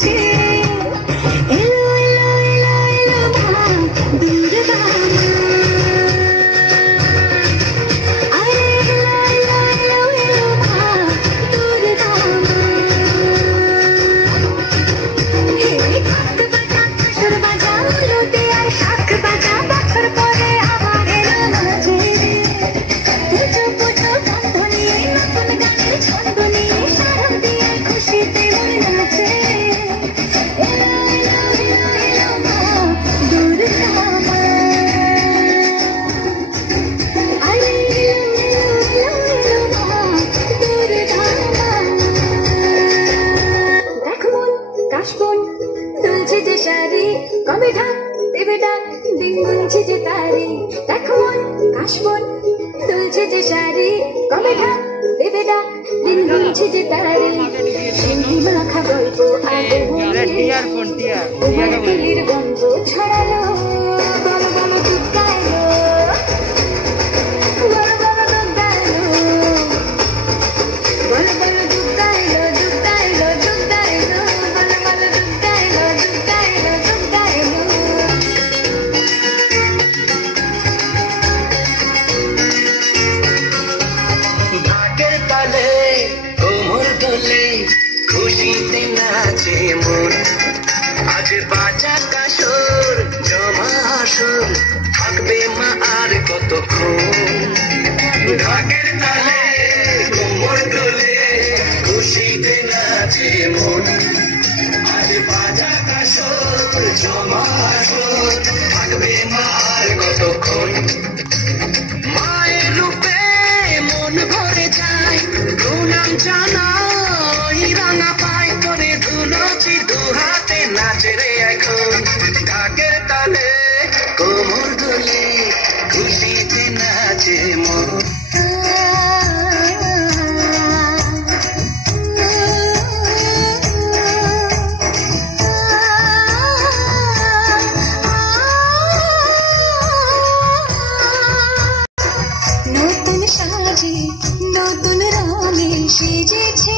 নাচে এলো এলো এলো এলো মা দুর্গা মা আরে এলো এলো এলো এলো মা দুর্গা মা হে ঘট বাজা কাসর বাজা লুতে আর শাখ বাজা বাখর পরে আবার এলো নাচে পুজো পুজো গন্ধ নিয়ে নতুন গানের ছন্দ নিয়ে সারা দিয়ে খুশিতে মন নাচে এলো এলো এলো এলো মা দুর্গা মা আরে এলো এলো এলো এলো মা দুর্গা মা দেখ মন কাশবন দুলছে যে শাড়ি কবে ঢাক দেবে ডাক দিন গুনছে যে তারি দেখ মন কাশবন দুলছে যে শাড়ি কবে ঢাক দেবে ডাক দিন গুনছে যে তারি সিন্ধি মাখা গল্প আগে তোমার তুলির গন্ধ ছড়ালো বলো বলো দুর্গা এলো বলো বলো দুর্গা এলো বলো বলো দুর্গা এলো দুর্গা এলো দুর্গা এলো বলো বলো দুর্গা এলো দুর্গা এলো দুর্গা এলো ঢাকের তালে কোমর দোলে খুশিতে নাচে মন আজ বাজা কাসর জমা আসর থাকবে মা আর কতক্ষণ ঢাকের তালে কোমর দোলে খুশিতে নাচে মন আজ বাজা কাসর জমা আসর থাকবে মা আর কতক্ষণ মায়ের রূপে মন ভরে যায় প্রণাম জানাই রাঙা পায় করে ধুলোছি দু হাতে নাচে রে এখন ঢাকের তালে কোমর দোলে খুশিতে নাচে মন নতুন সাজে নতুন রঙে সেজেছে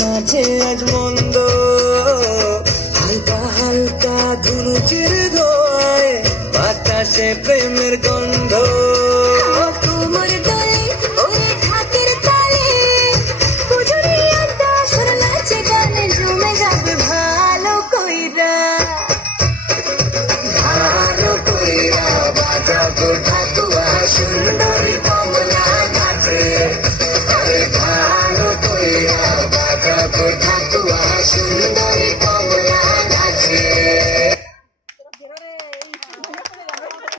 নাচে আজ মন্দ হালকা হালকা ধুনুচির ধোয়ায় বাতাসে প্রেমের গন্ধ